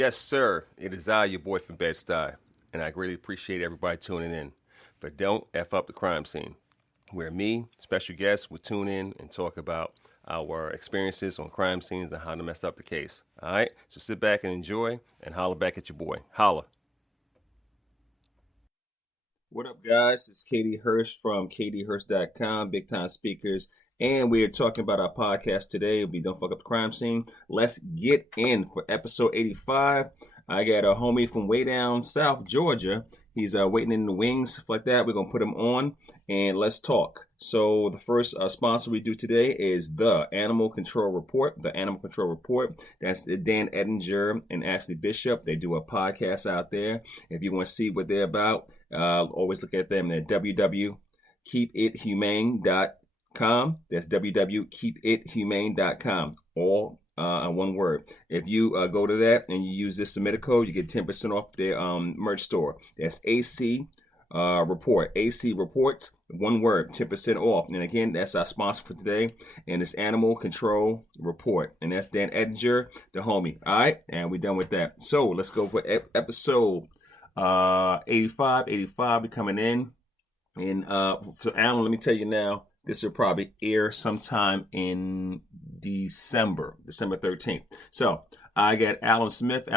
Yes, sir. It is I, your boy from Bed-Stuy, and I greatly appreciate everybody tuning in for Don't F Up the Crime Scene, where me, special guests, will tune in and talk about our experiences on crime scenes and how to mess up the case. All right? So sit back and enjoy and holler back at your boy. Holla. What up, guys? It's Katie Hirsch from kdhirsch.com, Big Time Speakers, and we are talking about our podcast today. It'll be Don't Fuck Up the Crime Scene. Let's get in for episode 85. I got a homie from way down south, Georgia. He's waiting in the wings, stuff like that. We're going to put him on, and let's talk. So the first sponsor we do today is the Animal Control Report. The Animal Control Report. That's Dan Ettinger and Ashley Bishop. They do a podcast out there. If you want to see what they're about, always look at them at www.keepithumane.com. That's www.keepithumane.com. All one word. If you go to that and you use this submitter code, you get 10% off their merch store. That's AC Report. AC Reports, one word, 10% off. And again, that's our sponsor for today. And it's Animal Control Report. And that's Dan Ettinger, the homie. All right. And we're done with that. So let's go for episode 85. We're coming in. And so Alan, let me tell you now, this will probably air sometime in December 13th. So I got Alan Smith.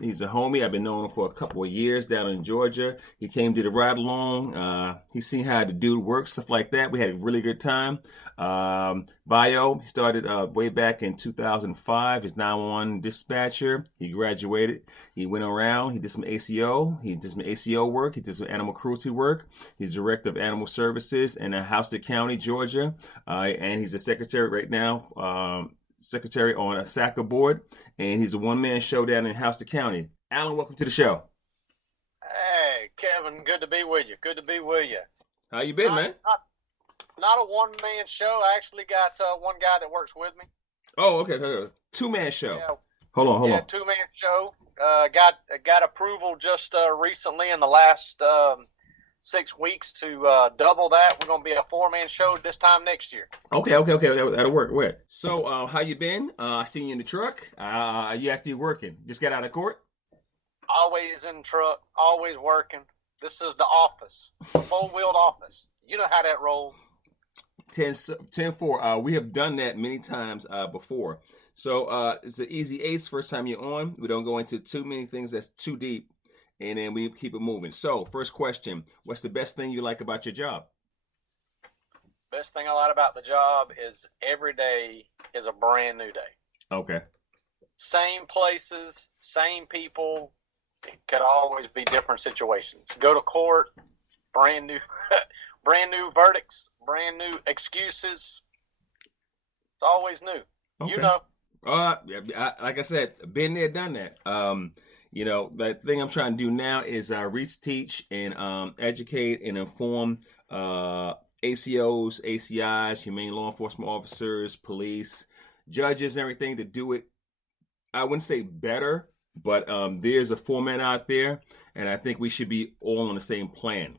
He's a homie. I've been knowing him for a couple of years down in Georgia. He came to the ride along. He seen how the dude works, stuff like that. We had a really good time. Bio, he started way back in 2005. He's now on dispatcher. He graduated. He went around. He did some ACO. He did some ACO work. He did some animal cruelty work. He's director of animal services in Houston County, Georgia. And he's a secretary right now. Secretary on a SACA board, and he's a one-man show down in Houston County. Alan, welcome to the show. Hey, Kevin, good to be with you. How you been, man? Not a one-man show. I actually got one guy that works with me. Oh, okay. Two-man show. Yeah. Hold on. Two-man show. Got approval just recently in the last 6 weeks to double that. We're going to be a four-man show this time next year. Okay. That'll work. Wait. So, how you been? I seen you in the truck. You actually working? Just got out of court? Always in truck. Always working. This is the office. Full-wheeled office. You know how that rolls. 10-4. We have done that many times before. So, it's an easy ace first time you're on. We don't go into too many things that's too deep. And then we keep it moving. So, first question, what's the best thing you like about your job? Best thing I like about the job is every day is a brand new day. Okay. Same places, same people. It could always be different situations. Go to court, brand new verdicts, brand new excuses. It's always new. Okay. You know. Like I said, been there, done that. You know, the thing I'm trying to do now is reach, teach, and educate and inform ACOs, ACIs, humane law enforcement officers, police, judges, and everything to do it. I wouldn't say better, but there's a format out there, and I think we should be all on the same plan.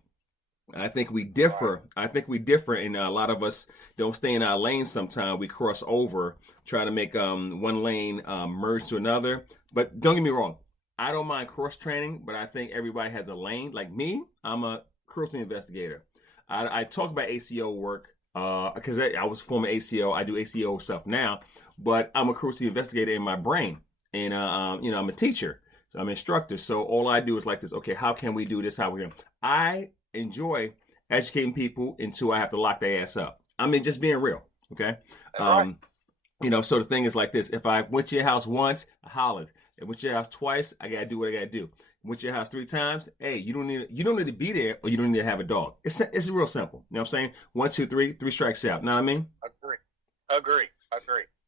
I think we differ. And a lot of us don't stay in our lane sometimes. We cross over, try to make one lane merge to another. But don't get me wrong. I don't mind cross-training, but I think everybody has a lane. Like me, I'm a cruelty investigator. I talk about ACO work because I was former ACO. I do ACO stuff now, but I'm a cruelty investigator in my brain. And, I'm a teacher, so I'm an instructor. So all I do is like this, okay, how can we do this? I enjoy educating people until I have to lock their ass up. I mean, just being real, okay? Right. So the thing is like this. If I went to your house once, I hollered. If I went to your house twice, I gotta do what I gotta do. Went to your house 3 times, hey, you don't need to be there, or you don't need to have a dog. It's real simple. You know what I'm saying? 1, 2, 3, 3 strikes out. Know what I mean? Agree.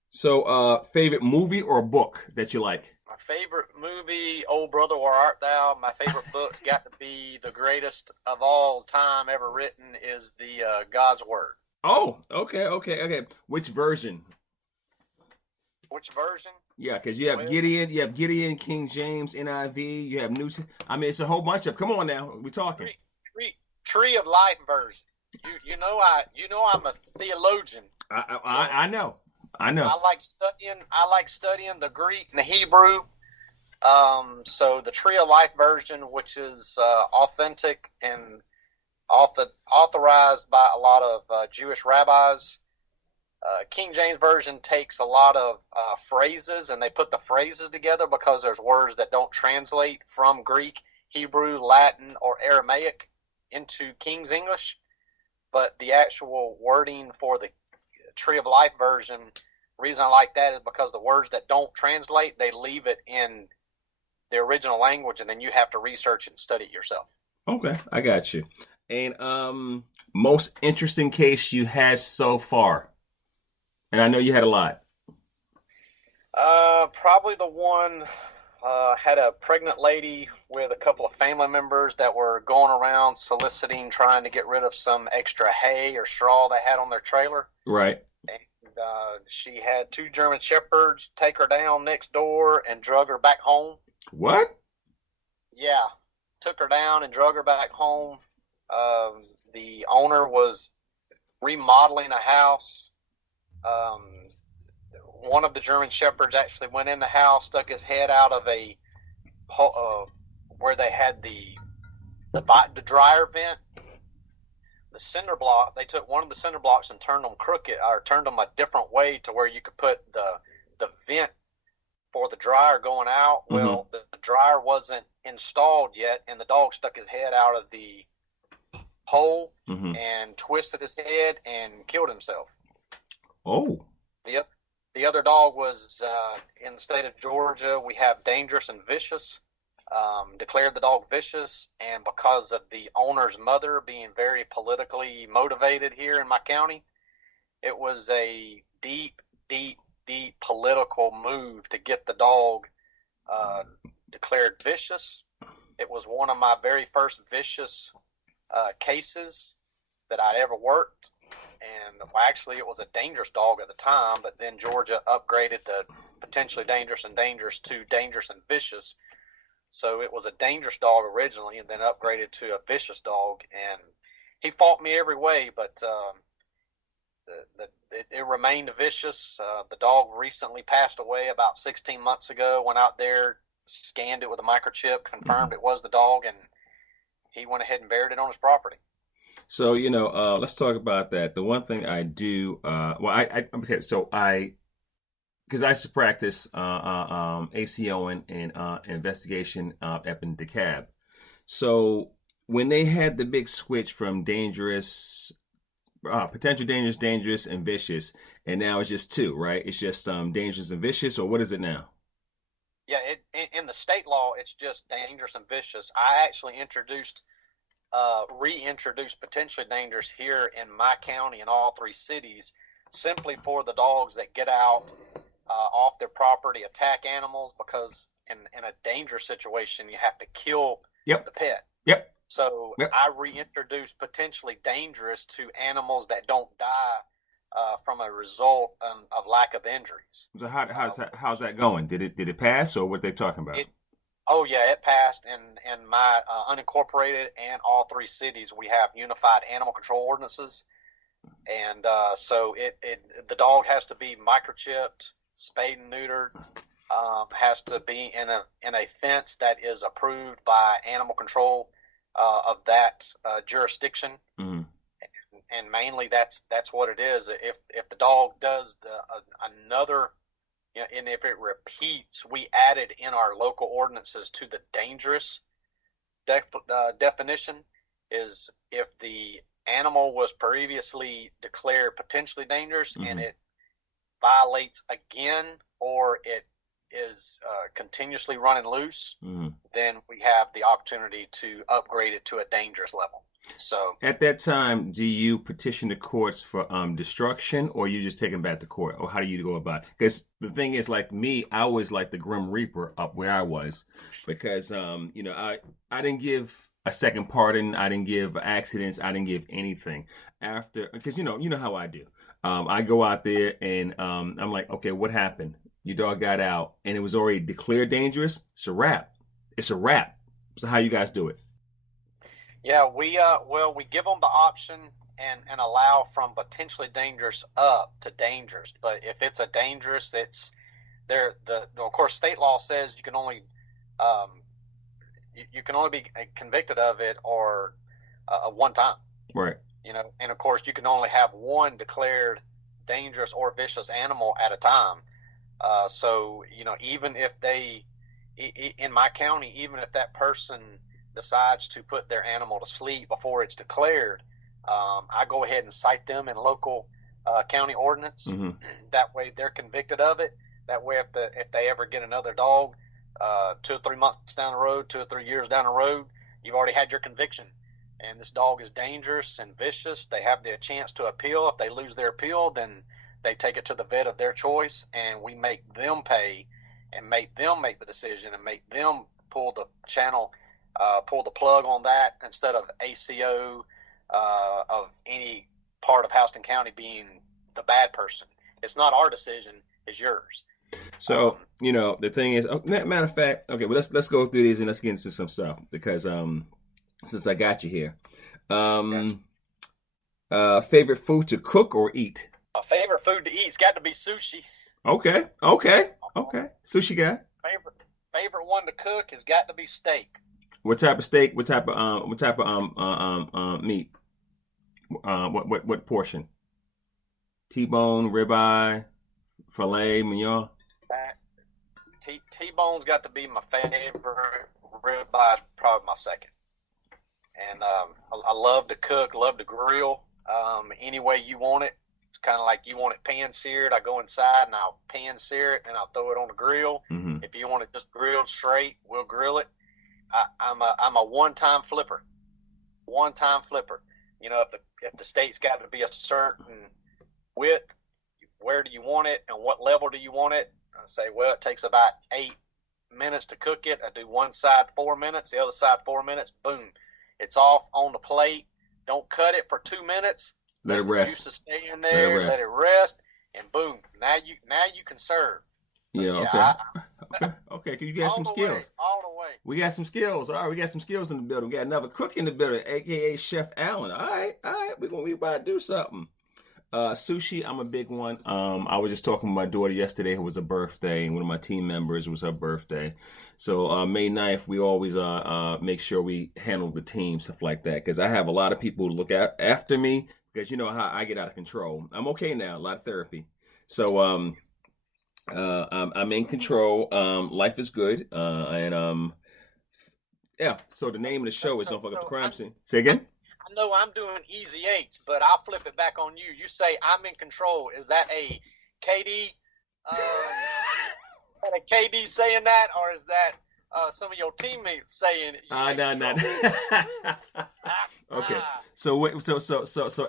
So, favorite movie or book that you like? My favorite movie, Oh Brother, Where Art Thou? My favorite book's got to be the greatest of all time ever written is the God's Word. Oh, okay. Which version? Yeah, because you have Gideon, King James, NIV, you have New. I mean, it's a whole bunch of. Come on now, we're talking. Tree of Life version. You know I'm a theologian. I know. I like studying the Greek and the Hebrew. So the Tree of Life version, which is authentic and authorized by a lot of Jewish rabbis. King James Version takes a lot of phrases, and they put the phrases together because there's words that don't translate from Greek, Hebrew, Latin, or Aramaic into King's English. But the actual wording for the Tree of Life version, the reason I like that is because the words that don't translate, they leave it in the original language, and then you have to research and study it yourself. Okay, I got you. And most interesting case you had so far? And I know you had a lot. Probably the one had a pregnant lady with a couple of family members that were going around soliciting, trying to get rid of some extra hay or straw they had on their trailer. Right. And she had 2 German Shepherds take her down next door and drug her back home. What? Yeah. Took her down and drug her back home. The owner was remodeling a house. One of the German Shepherds actually went in the house, stuck his head out of a where they had the dryer vent. The cinder block, they took one of the cinder blocks and turned them crooked, or turned them a different way to where you could put the vent for the dryer going out. Mm-hmm. Well, the dryer wasn't installed yet, and the dog stuck his head out of the hole mm-hmm. and twisted his head and killed himself. Oh. The other dog was in the state of Georgia. We have dangerous and vicious. Declared the dog vicious, and because of the owner's mother being very politically motivated here in my county, it was a deep political move to get the dog declared vicious. It was one of my very first vicious cases that I'd ever worked. And actually, it was a dangerous dog at the time, but then Georgia upgraded the potentially dangerous and dangerous to dangerous and vicious. So it was a dangerous dog originally, and then upgraded to a vicious dog. And he fought me every way, but it remained vicious. The dog recently passed away about 16 months ago. Went out there, scanned it with a microchip, confirmed it was the dog, and he went ahead and buried it on his property. So, let's talk about that. The one thing I do, because I used to practice awseome and investigation up in DeKalb. So when they had the big switch from dangerous, potential dangerous, and vicious, and now it's just 2, right? It's just dangerous and vicious, or what is it now? Yeah, in the state law, it's just dangerous and vicious. I actually reintroduced potentially dangerous here in my county in all 3 cities, simply for the dogs that get out off their property, attack animals, because in a dangerous situation you have to kill the pet. Yep. So I reintroduced potentially dangerous to animals that don't die from a result of lack of injuries. So how's that going? Did it pass, or what are they talking about? It passed in my unincorporated and all 3 cities. We have unified animal control ordinances, and so the dog has to be microchipped, spayed and neutered, has to be in a fence that is approved by animal control of that jurisdiction, mm-hmm. and mainly that's what it is. If the dog does another. And if it repeats, we added in our local ordinances to the dangerous definition is if the animal was previously declared potentially dangerous mm-hmm. and it violates again, or it is continuously running loose, mm-hmm. then we have the opportunity to upgrade it to a dangerous level. So at that time, do you petition the courts for destruction, or you just take them back to court, or how do you go about it? Because the thing is, like me, I was like the Grim Reaper up where I was, because I didn't give a second pardon, I didn't give accidents, I didn't give anything after, because you know how I do. I go out there and I'm like, okay, what happened? Your dog got out and it was already declared dangerous. It's a wrap. So how you guys do it? Yeah, we give them the option and allow from potentially dangerous up to dangerous. But if it's a dangerous, of course state law says you can only um, you can only be convicted of it or one time. Right. And of course you can only have one declared dangerous or vicious animal at a time. So even if in my county, even if that person decides to put their animal to sleep before it's declared, I go ahead and cite them in local county ordinance. Mm-hmm. That way they're convicted of it. That way if they ever get another dog 2 or 3 months down the road, 2 or 3 years down the road, you've already had your conviction. And this dog is dangerous and vicious. They have the chance to appeal. If they lose their appeal, then they take it to the vet of their choice, and we make them pay and make them make the decision and make them pull the plug on that instead of ACO of any part of Houston County being the bad person. It's not our decision, it's yours. So, the thing is, matter of fact, okay, well, let's go through these and let's get into some stuff because since I got you here. Favorite food to cook or eat? My favorite food to eat's got to be sushi. Okay. Sushi guy. Favorite one to cook has got to be steak. What type of steak? What type of meat? What portion? T-bone, ribeye, filet mignon. T-bone's got to be my favorite. Ribeye probably my second. And I love to cook, love to grill. Any way you want it. It's kind of like you want it pan-seared. I go inside and I'll pan-sear it and I'll throw it on the grill. Mm-hmm. If you want it just grilled straight, we'll grill it. I'm a one-time flipper. One-time flipper. If the steak's got to be a certain width, where do you want it and what level do you want it? I say, well, it takes about 8 minutes to cook it. I do one side 4 minutes, the other side 4 minutes. Boom. It's off on the plate. Don't cut it for 2 minutes. Let it rest. Juice to stay in there. Let it rest, and boom. Now you can serve. So, Okay. Can you get some skills? All the way. We got some skills. All right, we got some skills in the building. We got another cook in the building, aka Chef Allen. All right. We about to do something. Sushi, I'm a big one. I was just talking to my daughter yesterday. It was her birthday, and one of my team members was her birthday. So May 9th, we always make sure we handle the team, stuff like that, because I have a lot of people who look after me, because you know how I get out of control. I'm okay now, a lot of therapy. So I'm in control. Life is good. Yeah. So the name of the show is Don't Fuck Up the Crime Scene. Say again? I know I'm doing easy H, but I'll flip it back on you. You say I'm in control. Is that a KD? A KD saying that, or is that some of your teammates saying? No. Okay. So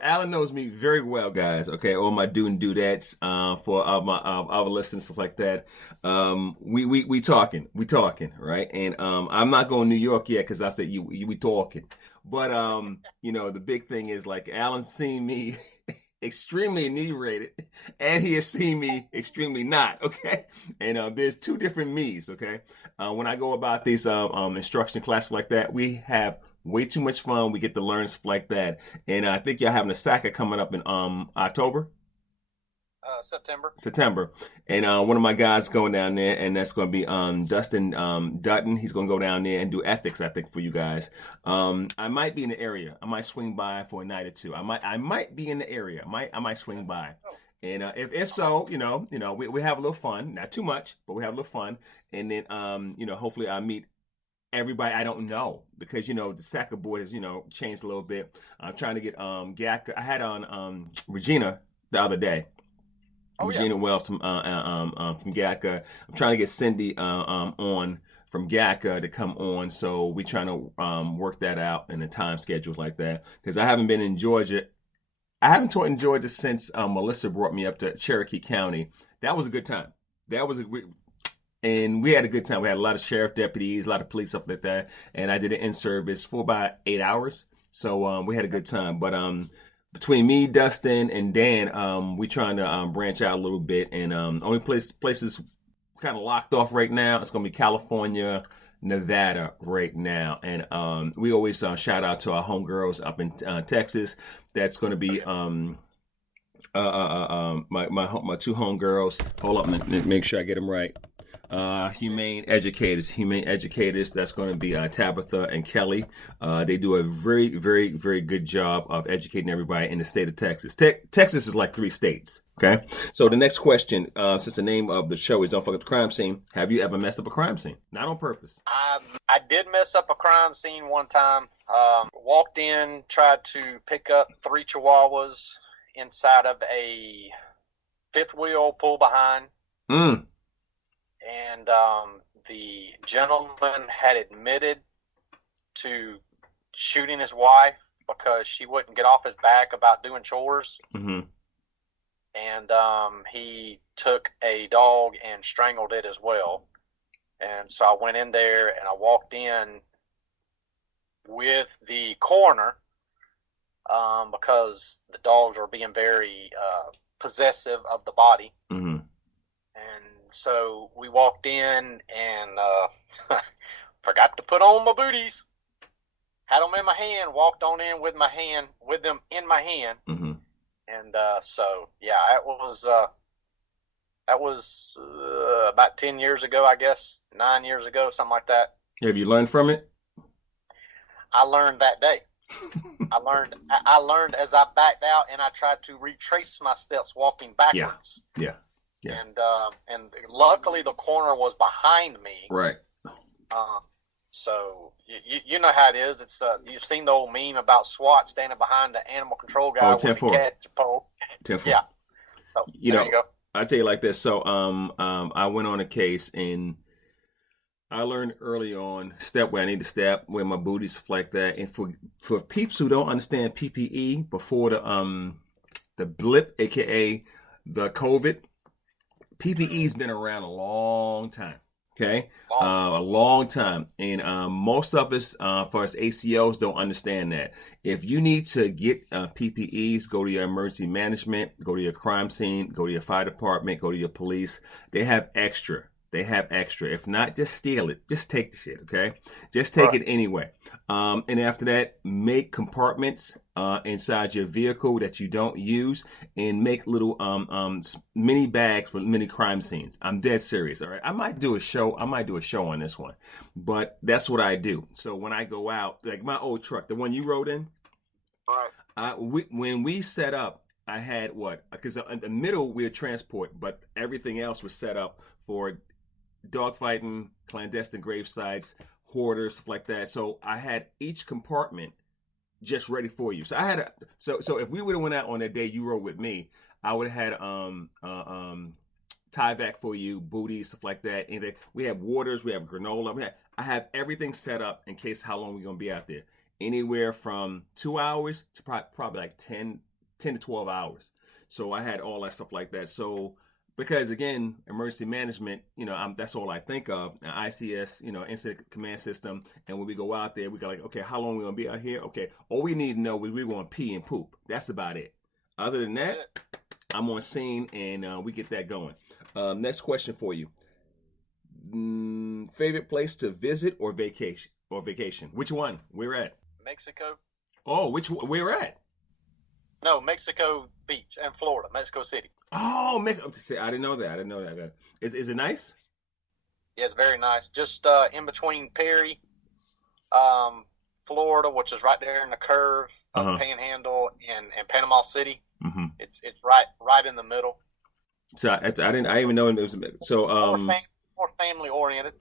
Alan knows me very well, guys. Okay, all my do and dudettes for our listeners, stuff like that. We talking, right? And I'm not going to New York yet because I said we talking. But the big thing is, like, Alan's seen me extremely inebriated, and he has seen me extremely not. Okay, and there's two different me's. Okay, when I go about these instruction classes like that, we have way too much fun. We get to learn stuff like that, and I think y'all having a SACA coming up in October. September, and one of my guys going down there, and that's going to be Dustin Dutton. He's going to go down there and do ethics, I think, for you guys. I might be in the area. I might swing by for a night or two. I might be in the area. I might swing by, and if so, we have a little fun, not too much, but we have a little fun, and then hopefully I meet everybody I don't know, because the SACA board has changed a little bit. I'm trying to get GAC. I had on Regina the other day. Regina Wells from GACA. I'm trying to get Cindy on from GACA to come on, so we're trying to work that out in a time schedule like that, because I haven't been in Georgia. I haven't taught in Georgia since Melissa brought me up to Cherokee County. That was a good time. And we had a good time. We had a lot of sheriff deputies, a lot of police, stuff like that, and I did an in-service for about 8 hours, so we had a good time. But between me, Dustin, and Dan, we're trying to branch out a little bit. And only places kind of locked off right now, it's going to be California, Nevada right now. And we always shout out to our homegirls up in Texas. That's going to be my two homegirls. Hold up, make sure I get them right. Humane educators. That's going to be Tabitha and Kelly. They do a very, very, very good job of educating everybody in the state of Texas. Texas is like 3 states. Okay. So the next question, since the name of the show is Don't Fuck Up the Crime Scene, have you ever messed up a crime scene? Not on purpose. I did mess up a crime scene one time. Walked in, tried to pick up 3 chihuahuas inside of a 5th wheel pull behind. And the gentleman had admitted to shooting his wife because she wouldn't get off his back about doing chores. Mm-hmm. And he took a dog and strangled it as well. And so I went in there and I walked in with the coroner because the dogs were being very possessive of the body. Mm-hmm. And so we walked in and forgot to put on my booties. Had them in my hand, walked on in with them in my hand. Mm-hmm. And so, yeah, that was about 10 years ago, I guess, 9 years ago, something like that. Have you learned from it? I learned that day. I learned as I backed out and I tried to retrace my steps walking backwards. Yeah. And luckily the corner was behind me. Right. So you know how it is. It's you've seen the old meme about SWAT standing behind the animal control guy with the catch pole. 10-4. Yeah. So, you go. I'll tell you like this. So I went on a case and I learned early on step where I need to step, where my booty, stuff like that. And for peeps who don't understand PPE before the blip, aka the COVID, PPE's been around a long time. Okay, a long time, and most of us, for us ACOs, don't understand that. If you need to get PPEs, go to your emergency management, go to your crime scene, go to your fire department, go to your police. They have extra. If not, just steal it. Just take the shit, okay? Just take it anyway. And after that, make compartments inside your vehicle that you don't use and make little mini bags for mini crime scenes. I'm dead serious, all right? I might do a show on this one, but that's what I do. So when I go out, like my old truck, the one you rode in, when we set up, I had because in the middle we had transport, but everything else was set up for dogfighting, clandestine grave sites, hoarders, stuff like that. So I had each compartment just ready for you. So I had so if we would have went out on that day you rode with me, I would have had tie back for you, booties, stuff like that. And we have waters, we have granola. I have everything set up in case how long we're gonna be out there. Anywhere from 2 hours to probably like 10 to 12 hours. So I had all that stuff like that. So because again, emergency management, that's all I think of. ICS, incident command system. And when we go out there, we go like, okay, how long are we gonna be out here? Okay, all we need to know is we're gonna pee and poop. That's about it. Other than that, I'm on scene and we get that going. Next question for you: favorite place to visit or vacation? Which one? Where at? Mexico. Oh, where at? No, Mexico Beach and Florida, Mexico City. Oh, Mexico. I didn't know that. Is it nice? Yeah, it's very nice. Just in between Perry, Florida, which is right there in the curve of Panhandle and Panama City. Mm-hmm. It's right in the middle. So I didn't even know it was so more family oriented.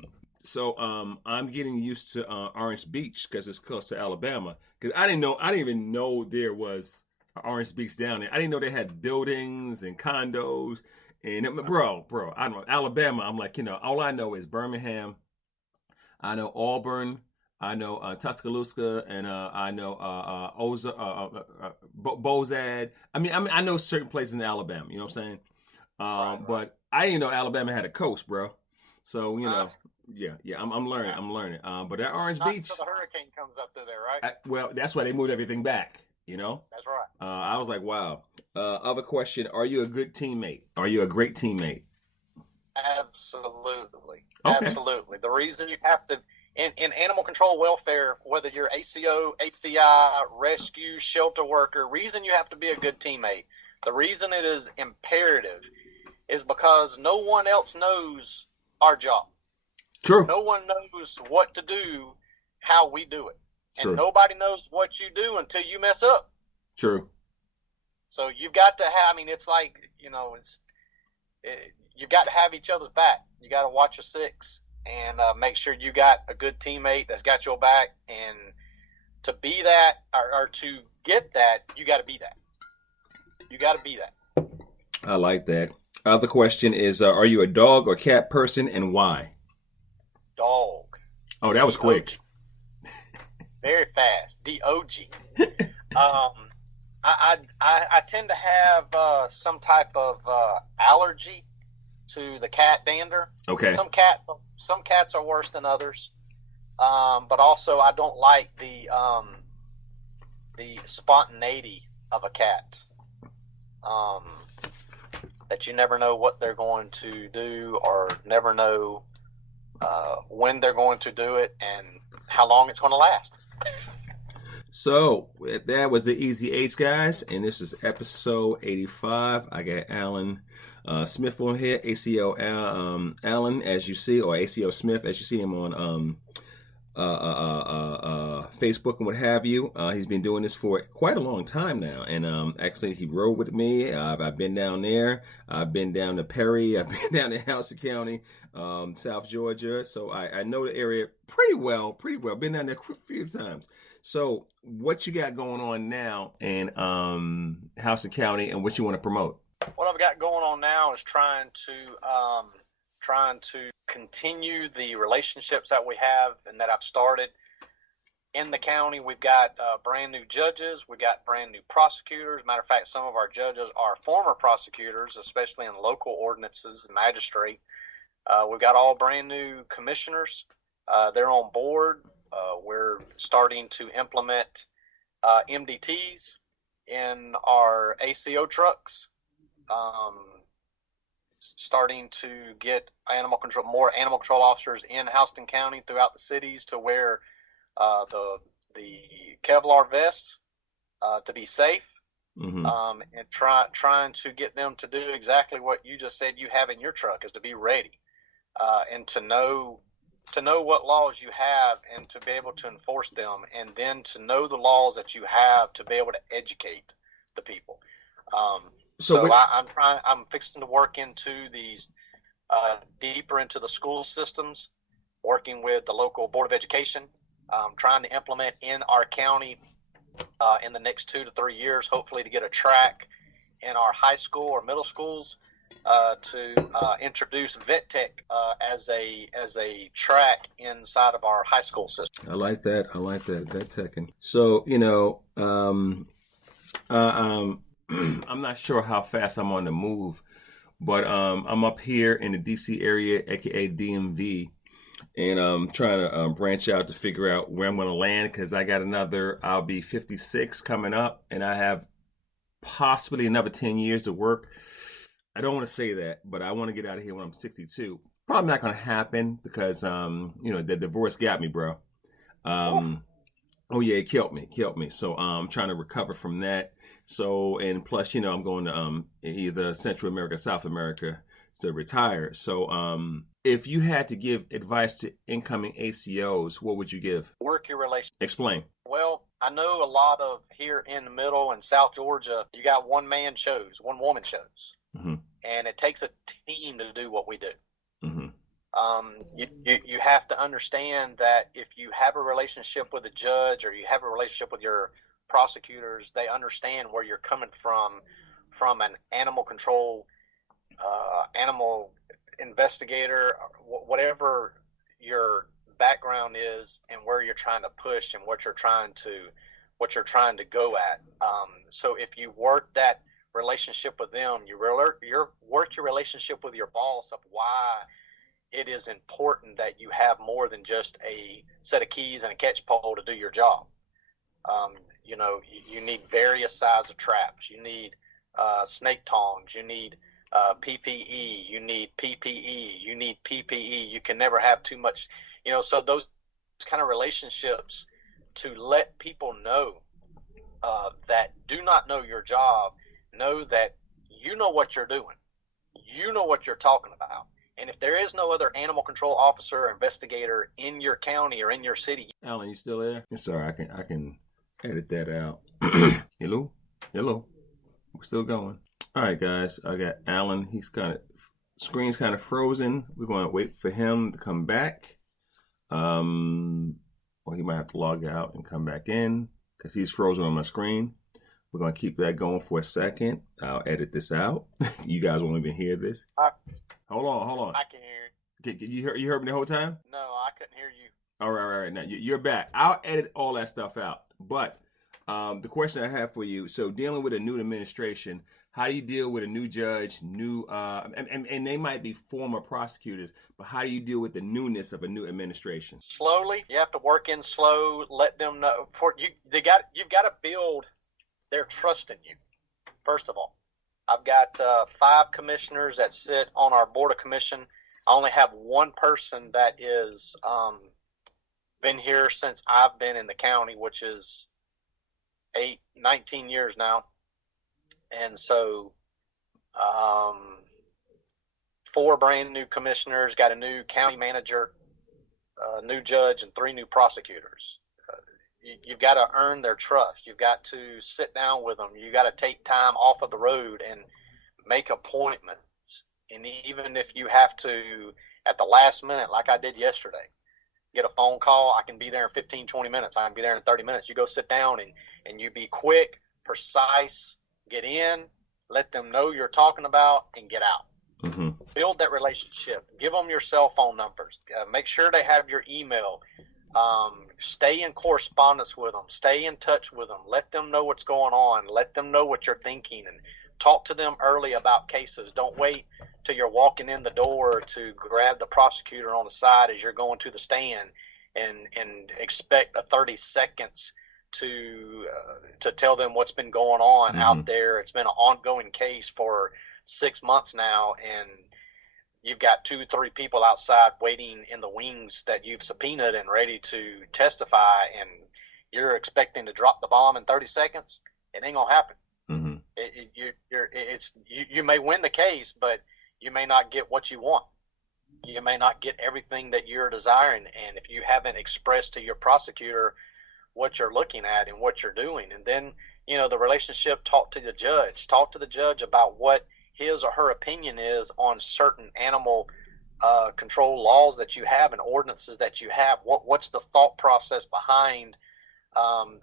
So I'm getting used to Orange Beach because it's close to Alabama. Because I didn't even know there was Orange Beach down there. I didn't know they had buildings and condos. And bro, I don't know Alabama. I'm like, all I know is Birmingham. I know Auburn. I know Tuscaloosa, and I know Bozad. I mean, I know certain places in Alabama. You know what I'm saying? Right. But I didn't know Alabama had a coast, bro. So yeah, I'm learning. But that Orange Beach. So the hurricane comes up through there, right? Well, that's why they moved everything back. That's right. I was like, wow. Other question: are you a good teammate? Are you a great teammate? Absolutely. Okay. Absolutely. The reason you have to in animal control welfare, whether you're ACO, HCI, rescue, shelter worker, reason you have to be a good teammate. The reason it is imperative is because no one else knows our job. True. No one knows what to do, how we do it. True. And nobody knows what you do until you mess up. True. So you've got to have, I mean, it's like, you've got to have each other's back. You got to watch your six and make sure you got a good teammate that's got your back. And to be that, or to get that, you got to be that. You got to be that. I like that. Other question is, are you a dog or cat person, and why? Dog. Oh, that was quick. Very fast. D-O-G. I tend to have some type of allergy to the cat dander. Okay. Some cats are worse than others, but also I don't like the spontaneity of a cat. That you never know what they're going to do, or never know when they're going to do it, and how long it's going to last. So that was the Easy H, guys, and this is episode 85. I got Alan Smith on here, ACO Alan, as you see, or ACO Smith, as you see him on Facebook and what have you. He's been doing this for quite a long time now, and actually he rode with me. I've been down there. I've been down to Perry. I've been down to Houston County, South Georgia. So I know the area pretty well. Been down there a few times. So what you got going on now in Houston County, and what you want to promote? What I've got going on now is trying to continue the relationships that we have and that I've started in the county. We've got brand new judges. We've got brand new prosecutors. Matter of fact, some of our judges are former prosecutors, especially in local ordinances and magistrate. We've got all brand new commissioners. They're on board. We're starting to implement MDTs in our ACO trucks. Starting to get more animal control officers in Houston County throughout the cities to wear the Kevlar vests to be safe, mm-hmm. And trying to get them to do exactly what you just said you have in your truck, is to be ready, and to know what laws you have and to be able to enforce them, and then to know the laws that you have to be able to educate the people. I'm fixing to work into these deeper into the school systems, working with the local Board of Education, trying to implement in our county in the next 2 to 3 years, hopefully to get a track in our high school or middle schools to introduce vet tech as a track inside of our high school system. I like that vet teching. So I'm not sure how fast I'm on the move, but I'm up here in the DC area, aka DMV, and I'm trying to branch out to figure out where I'm going to land, because I'll be 56 coming up, and I have possibly another 10 years to work. I don't want to say that, but I want to get out of here when I'm 62. Probably not going to happen, because the divorce got me, bro. Oh yeah, it killed me. So I'm trying to recover from that. So, and plus, I'm going to either Central America, South America to retire. So if you had to give advice to incoming ACOs, what would you give? Work your relationship. Explain. Well, I know a lot of here in the middle and South Georgia, you got one man shows, one woman shows. Mm-hmm. And it takes a team to do what we do. Mm-hmm. You have to understand that if you have a relationship with a judge, or you have a relationship with your prosecutors, they understand where you're coming from an animal control, animal investigator, whatever your background is, and where you're trying to push and what you're trying to go at. So if you work that relationship with them, you work your relationship with your boss of why it is important that you have more than just a set of keys and a catch pole to do your job. You need various size of traps. You need snake tongs. You need PPE. You need PPE. You need PPE. You can never have too much. So those kind of relationships, to let people know that do not know your job, know that you know what you're doing. You know what you're talking about. And if there is no other animal control officer or investigator in your county or in your city. Alan, you still there? Sorry, I can edit that out. Hello? We're still going. All right, guys. I got Alan. Screen's kind of frozen. We're going to wait for him to come back. Well, he might have to log out and come back in because he's frozen on my screen. We're going to keep that going for a second. I'll edit this out. You guys won't even hear this. Hold on. I can hear you. You heard me the whole time? No, I couldn't hear you. All right. Now you're back. I'll edit all that stuff out. But the question I have for you, so dealing with a new administration, how do you deal with a new judge, and they might be former prosecutors, but how do you deal with the newness of a new administration? Slowly. You have to work in slow, let them know. You've got to build their trust in you, first of all. I've got 5 commissioners that sit on our board of commission. I only have one person that is been here since I've been in the county, which is 19 years now. And so 4 brand new commissioners, got a new county manager, a new judge, and 3 new prosecutors. You've got to earn their trust. You've got to sit down with them. You got to take time off of the road and make appointments. And even if you have to, at the last minute, like I did yesterday, get a phone call, I can be there in 15, 20 minutes. I can be there in 30 minutes. You go sit down and you be quick, precise, get in, let them know you're talking about, and get out. Mm-hmm. Build that relationship. Give them your cell phone numbers. Make sure they have your email. Stay in correspondence with them. Stay in touch with them. Let them know what's going on. Let them know what you're thinking, and talk to them early about cases. Don't wait till you're walking in the door to grab the prosecutor on the side as you're going to the stand and expect a 30 seconds to tell them what's been going on mm-hmm. out there. It's been an ongoing case for 6 months now, and you've got 2-3 people outside waiting in the wings that you've subpoenaed and ready to testify, and you're expecting to drop the bomb in 30 seconds. It ain't gonna happen. Mm-hmm. You may win the case, but you may not get what you want. You may not get everything that you're desiring, and if you haven't expressed to your prosecutor what you're looking at and what you're doing, and then the relationship, talk to the judge about what his or her opinion is on certain animal control laws that you have and ordinances that you have. What's the thought process behind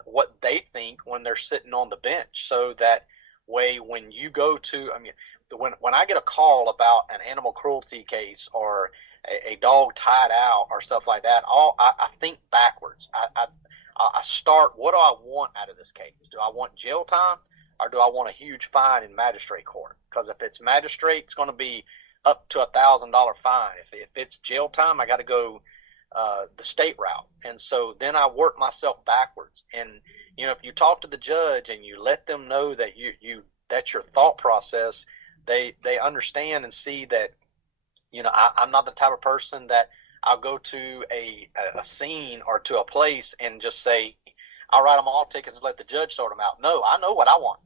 what they think when they're sitting on the bench, so that way when you go to, when I get a call about an animal cruelty case or a dog tied out or stuff like that, I think backwards. I start, what do I want out of this case? Do I want jail time, or do I want a huge fine in magistrate court? Because if it's magistrate, it's going to be up to $1,000 fine. If it's jail time, I got to go the state route. And so then I work myself backwards. And if you talk to the judge and you let them know that that's your thought process, they understand and see that I'm not the type of person that I'll go to a scene or to a place and just say, I'll write them all tickets and let the judge sort them out. No, I know what I want.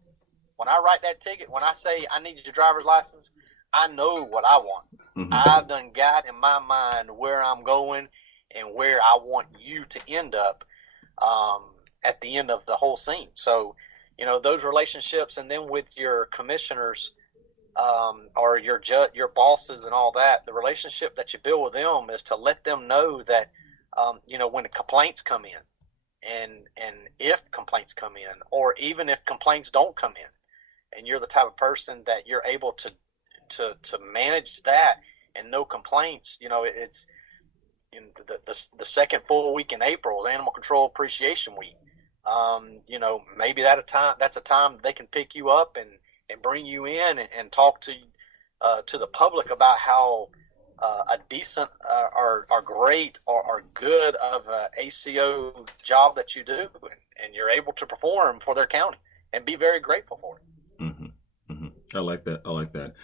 When I write that ticket, when I say I need your driver's license, I know what I want. Mm-hmm. I've done got in my mind where I'm going and where I want you to end up at the end of the whole scene. So, those relationships, and then with your commissioners or your bosses and all that, the relationship that you build with them is to let them know that, when the complaints come in, and if complaints come in, or even if complaints don't come in, and you're the type of person that you're able to manage that and no complaints, it's the second full week in April, the Animal Control Appreciation Week. Maybe that's a time they can pick you up and bring you in and talk to the public about how a decent or great or good of a ACO job that you do, and you're able to perform for their county and be very grateful for it. Mm-hmm. Mm-hmm. I like that.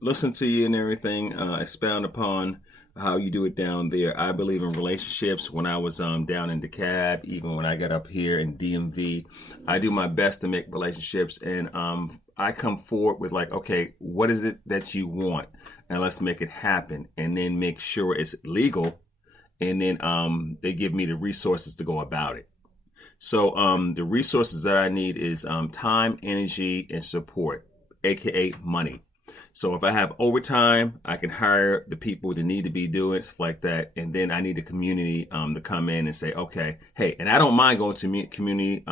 Listen to you and everything, expound upon how you do it down there. I believe in relationships. When I was down in DeKalb, even when I got up here in DMV, I do my best to make relationships, and I come forward with like, okay, what is it that you want? And let's make it happen. And then make sure it's legal. And then they give me the resources to go about it. So the resources that I need is time, energy, and support, aka money. So if I have overtime, I can hire the people that need to be doing stuff like that. And then I need the community to come in and say, okay, hey, and I don't mind going to community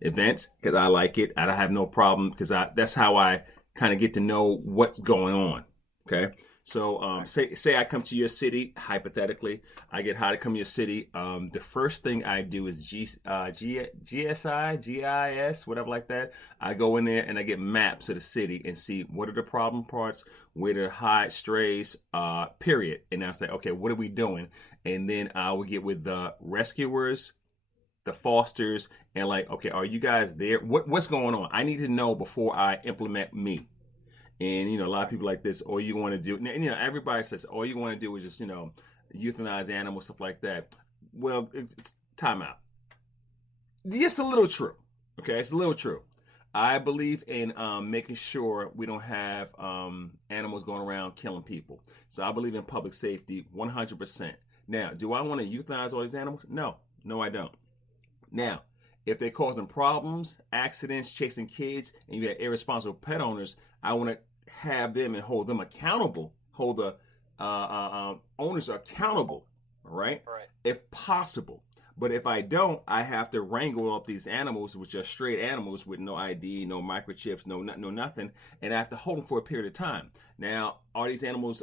events because I like it. I don't have no problem because that's how I kind of get to know what's going on. Okay. So say I come to your city, hypothetically, I get hired to come to your city. The first thing I do is GSI, GIS, whatever like that. I go in there and I get maps of the city and see what are the problem parts, where to hide strays, period. And I say, okay, what are we doing? And then I will get with the rescuers, the fosters, and like, okay, are you guys there? What's going on? I need to know before I implement me. And, a lot of people like this, all you want to do, and, everybody says, all you want to do is just, euthanize animals, stuff like that. Well, it's time out. It's a little true. Okay, it's a little true. I believe in making sure we don't have animals going around killing people. So I believe in public safety 100%. Now, do I want to euthanize all these animals? No, I don't. Now, if they're causing problems, accidents, chasing kids, and you have irresponsible pet owners, I want to have them and hold them accountable, hold the owners accountable, right? If possible. But if I don't, I have to wrangle up these animals, which are straight animals with no ID, no microchips, no nothing, and I have to hold them for a period of time. Now, are these animals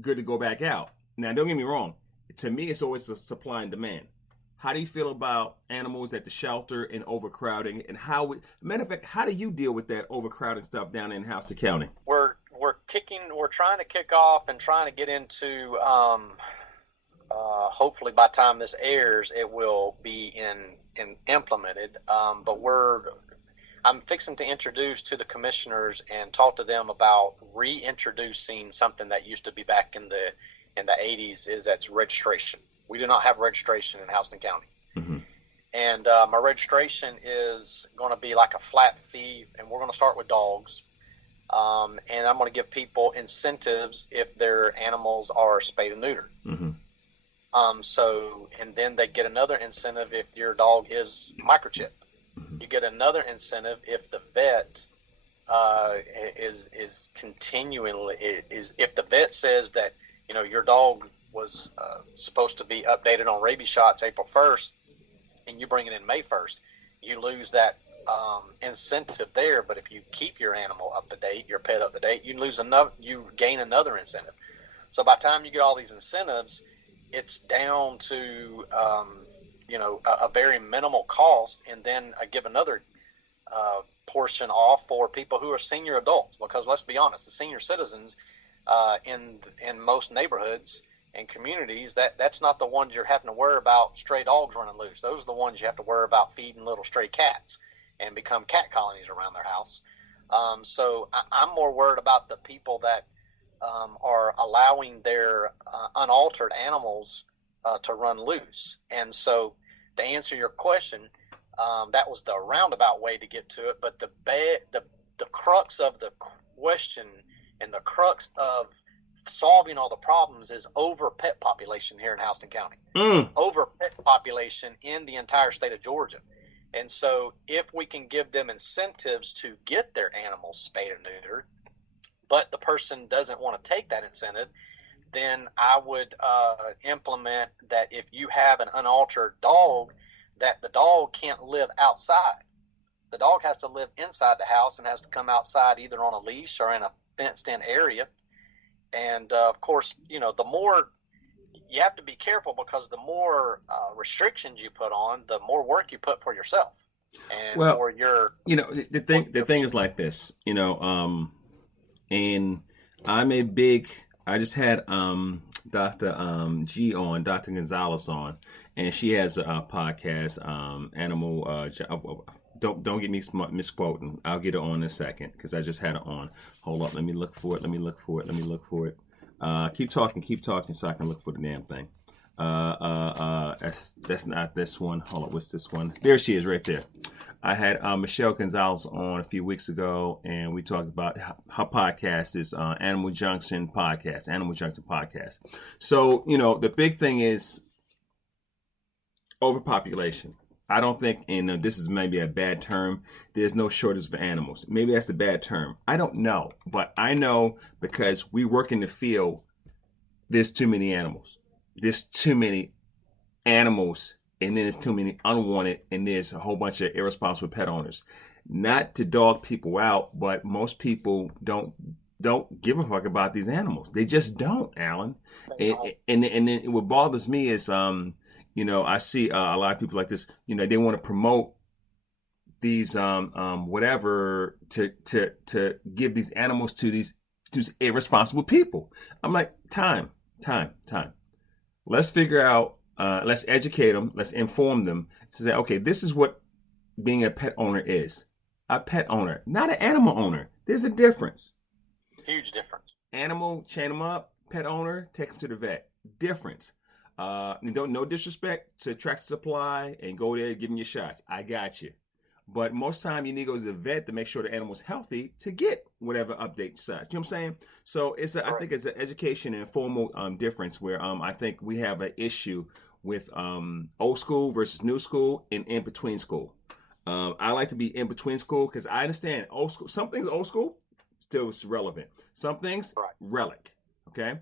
good to go back out? Now, don't get me wrong. To me, it's always a supply and demand. How do you feel about animals at the shelter and overcrowding? And matter of fact, how do you deal with that overcrowding stuff down in Houston County? We're trying to kick off and trying to get into. Hopefully, by the time this airs, it will be implemented. But I'm fixing to introduce to the commissioners and talk to them about reintroducing something that used to be back in the 80s. That's registration. We do not have registration in Houston County. Mm-hmm. And my registration is going to be like a flat fee, and we're going to start with dogs. And I'm going to give people incentives if their animals are spayed and neutered. Mm-hmm. And then they get another incentive if your dog is microchipped. Mm-hmm. You get another incentive if the vet is continually if the vet says that your dog was supposed to be updated on rabies shots April 1st, and you bring it in May 1st, you lose that incentive there. But if you keep your animal up to date, your pet up to date, you gain another incentive. So by the time you get all these incentives, it's down to a very minimal cost, and then I give another portion off for people who are senior adults, because let's be honest, the senior citizens in most neighborhoods and communities, that's not the ones you're having to worry about stray dogs running loose. Those are the ones you have to worry about feeding little stray cats and become cat colonies around their house. So I'm more worried about the people that are allowing their unaltered animals to run loose. And so to answer your question, that was the roundabout way to get to it. But the crux of the question and the crux of solving all the problems is over pet population here in Houston County. Over pet population in the entire state of Georgia. And so if we can give them incentives to get their animals spayed or neutered, but the person doesn't want to take that incentive, then I would implement that if you have an unaltered dog, that the dog can't live outside. The dog has to live inside the house and has to come outside either on a leash or in a fenced-in area. And, of course, the more you have to be careful, because the more restrictions you put on, the more work you put for yourself. And for your... the thing is like this, and I just had Dr. G on, Dr. Gonzalez on, and she has a podcast, Animal... Don't get me misquoting. I'll get it on in a second, because I just had it on. Hold up. Let me look for it. Keep talking so I can look for the damn thing. That's not this one. Hold on, what's this one? There she is, right there. I had Michelle Gonzalez on a few weeks ago, and we talked about her podcast is Animal Junction Podcast. So, the big thing is overpopulation. I don't think, and this is maybe a bad term, there's no shortage of animals. Maybe that's the bad term. I don't know. But I know because we work in the field, there's too many animals. There's too many animals, and then there's too many unwanted, and there's a whole bunch of irresponsible pet owners. Not to dog people out, but most people don't give a fuck about these animals. They just don't, Alan. And then what bothers me is I see a lot of people like this. They want to promote these whatever to give these animals to these irresponsible people. I'm like, time. Let's figure out. Let's educate them. Let's inform them to say, okay, this is what being a pet owner is. A pet owner, not an animal owner. There's a difference. Huge difference. Animal, chain them up. Pet owner, take them to the vet. Difference. No disrespect to Tractor Supply and go there and give them your shots. I got you. But most time you need to go to the vet to make sure the animal's healthy to get whatever update such. You know what I'm saying? So I think it's an education and formal difference where I think we have an issue with old school versus new school and in between school. I like to be in between school because I understand old school. Some things old school still is relevant. Some things relic. Okay.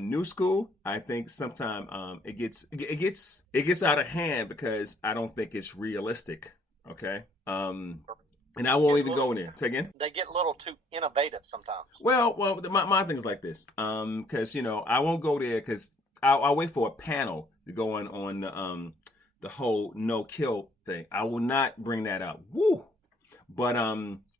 New school, I think sometimes it gets out of hand because I don't think it's realistic. Okay. And I won't even go in there. Say again? They get a little too innovative sometimes. Well, my thing is like this. Because I won't go there because I'll wait for a panel to go on the whole no kill thing. I will not bring that up. Woo! But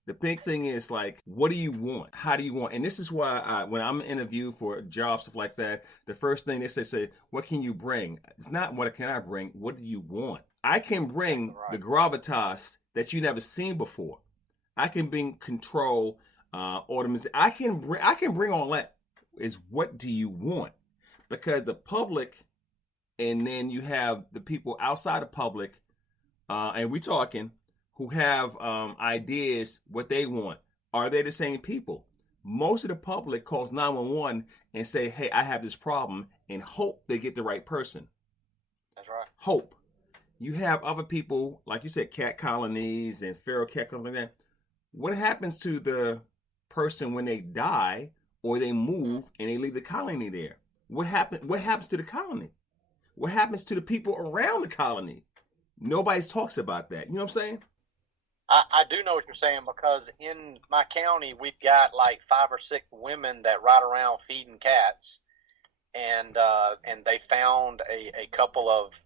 the big thing is like, what do you want? How do you want? And this is why when I'm interviewed for jobs, stuff like that, the first thing they say, what can you bring? It's not what can I bring. What do you want? I can bring the gravitas that you never seen before. I can bring control, ornaments. I can bring all that. Is what do you want? Because the public, and then you have the people outside the public, and we talking who have ideas what they want. Are they the same people? Most of the public calls 911 and say, "Hey, I have this problem," and hope they get the right person. That's right. Hope. You have other people, like you said, cat colonies and feral cat colonies like that. What happens to the person when they die or they move and they leave the colony there? What happens to the colony? What happens to the people around the colony? Nobody talks about that. You know what I'm saying? I do know what you're saying because in my county, we've got like 5 or 6 women that ride around feeding cats. And they found a couple of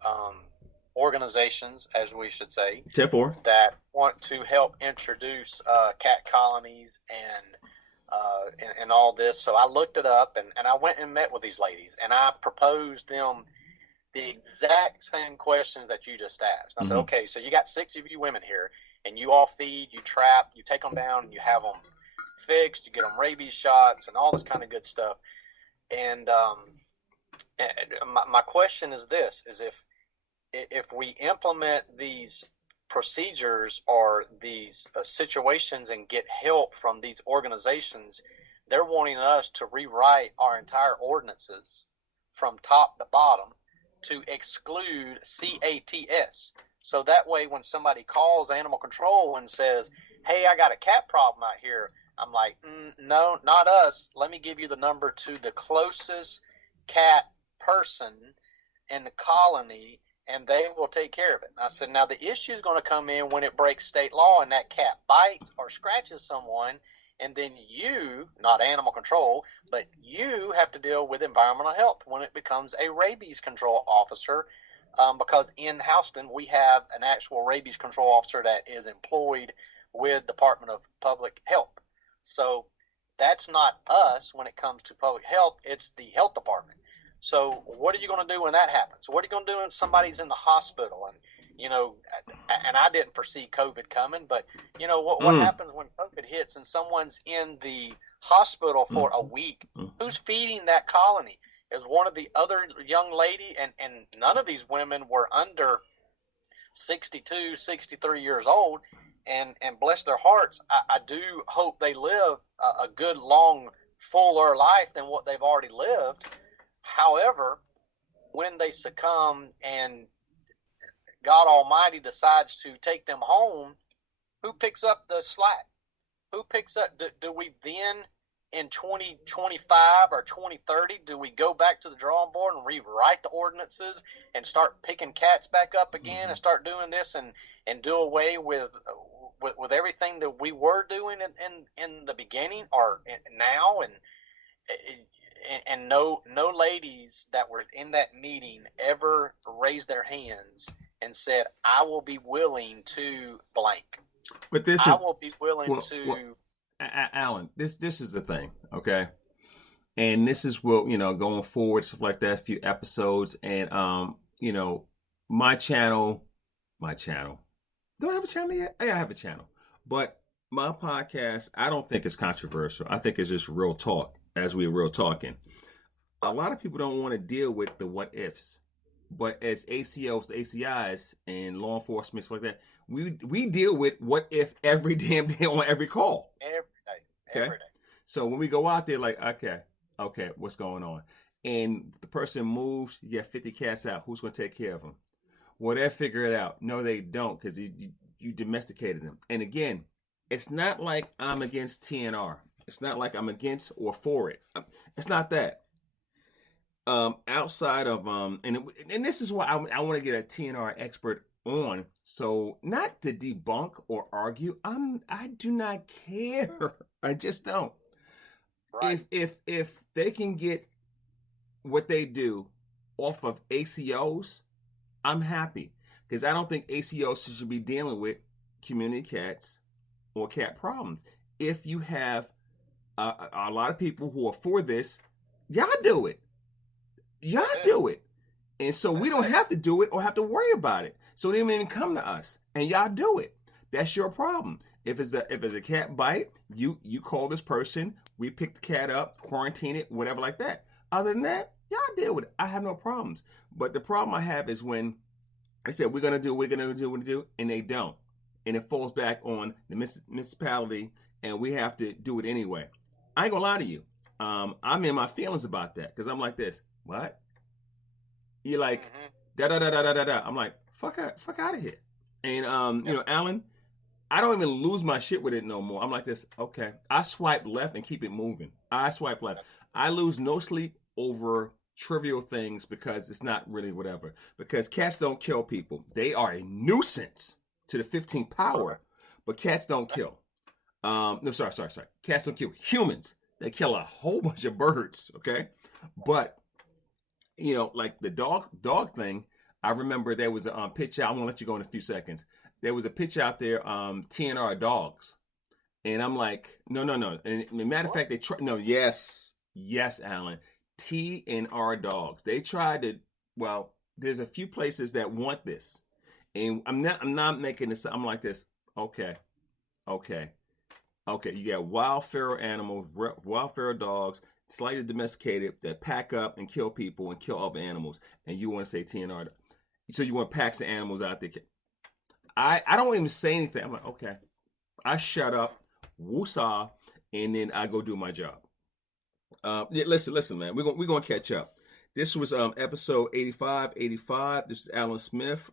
organizations, as we should say, that want to help introduce cat colonies and all this. So I looked it up and I went and met with these ladies and I proposed them the exact same questions that you just asked. I said, okay, so you got 6 of you women here and you all feed, you trap, you take them down and you have them fixed, you get them rabies shots and all this kind of good stuff. And my question is this, is if we implement these procedures or these situations and get help from these organizations, they're wanting us to rewrite our entire ordinances from top to bottom to exclude CATS. So that way when somebody calls animal control and says, hey, I got a cat problem out here, I'm like, no, not us. Let me give you the number to the closest cat person in the colony and they will take care of it. And I said, now the issue is going to come in when it breaks state law and that cat bites or scratches someone, and then you, not animal control, but you have to deal with environmental health when it becomes a rabies control officer, because in Houston we have an actual rabies control officer that is employed with Department of Public Health. So that's not us when it comes to public health, it's the health department. So what are you going to do when that happens? What are you going to do when somebody's in the hospital? And, and I didn't foresee COVID coming, but, what happens when COVID hits and someone's in the hospital for a week? Who's feeding that colony? It was one of the other young lady, and none of these women were under 62, 63 years old, and bless their hearts, I do hope they live a good, long, fuller life than what they've already lived. However, when they succumb and God Almighty decides to take them home, who picks up the slack? Who picks up? Do we then, in 2025 or 2030, do we go back to the drawing board and rewrite the ordinances and start picking cats back up again and start doing this and do away with everything that we were doing in the beginning or now? And no ladies that were in that meeting ever raised their hands and said, I will be willing to blank. But this I will be willing to. Alan, this is the thing, okay? And this is what, going forward, stuff like that, a few episodes, and my channel. Do I have a channel yet? Yeah, I have a channel. But my podcast, I don't think it's controversial. I think it's just real talk, as we're real talking. A lot of people don't want to deal with the what ifs. But as ACOs, ACIs, and law enforcement, stuff like that, we deal with what if every damn day on every call. Every day. So when we go out there, like, okay, what's going on? And the person moves, you get 50 cats out. Who's going to take care of them? Well, they'll figure it out. No, they don't, because you domesticated them. And again, it's not like I'm against TNR. It's not like I'm against or for it. It's not that. Outside of and this is why I want to get a TNR expert on. So not to debunk or argue. I do not care. I just don't. Right. If they can get what they do off of ACOs, I'm happy, because I don't think ACOs should be dealing with community cats or cat problems. If you have a lot of people who are for this, y'all do it. Y'all do it. And so we don't have to do it or have to worry about it. So they don't even come to us. And y'all do it. That's your problem. If it's a cat bite, you call this person, we pick the cat up, quarantine it, whatever like that. Other than that, y'all deal with it. I have no problems. But the problem I have is when I said we're gonna do, and they don't. And it falls back on the municipality, and we have to do it anyway. I ain't gonna lie to you. I'm in my feelings about that, because I'm like this. What? You're like, da da da da da da. I'm like, fuck out of here. And Alan, I don't even lose my shit with it no more. I'm like this. Okay, I swipe left and keep it moving. I swipe left. I lose no sleep over trivial things, because it's not really whatever. Because cats don't kill people. They are a nuisance to the 15th power, but cats don't kill. No, sorry. Cats don't kill humans. They kill a whole bunch of birds. Okay, but like the dog thing, I remember there was a pitch out. I'm gonna let you go in a few seconds. There was a pitch out there, TNR dogs, and I'm like, no. And matter of fact, they tried. No, yes, Alan, TNR dogs. They tried to. Well, there's a few places that want this, and I'm not making this. I'm like this. Okay. You got wild feral animals, wild feral dogs, slightly domesticated, that pack up and kill people and kill other animals, and you want to say TNR. So you want packs of animals out there. I don't even say anything. I'm like, okay. I shut up, woosah, and then I go do my job. Listen, man. We're gonna catch up. This was episode 85. This is Alan Smith.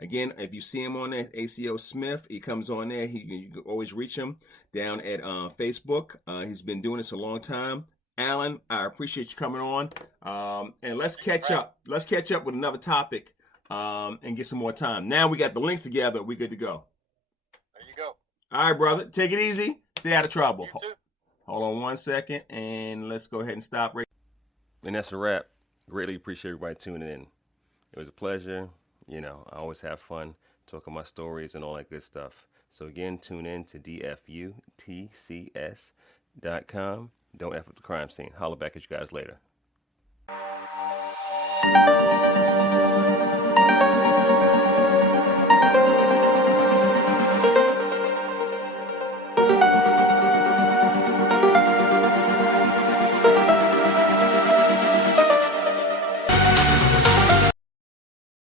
Again, if you see him on there, ACO Smith, he comes on there. You can always reach him down at Facebook. He's been doing this a long time. Alan, I appreciate you coming on. And let's catch up. Let's catch up with another topic and get some more time. Now we got the links together. We're good to go. There you go. All right, brother. Take it easy. Stay out of trouble. You too. Hold on 1 second, and let's go ahead and stop. And that's a wrap. Greatly appreciate everybody tuning in. It was a pleasure. I always have fun talking my stories and all that good stuff. So again, tune in to dfutcs.com. Don't F up the crime scene. Holler back at you guys later.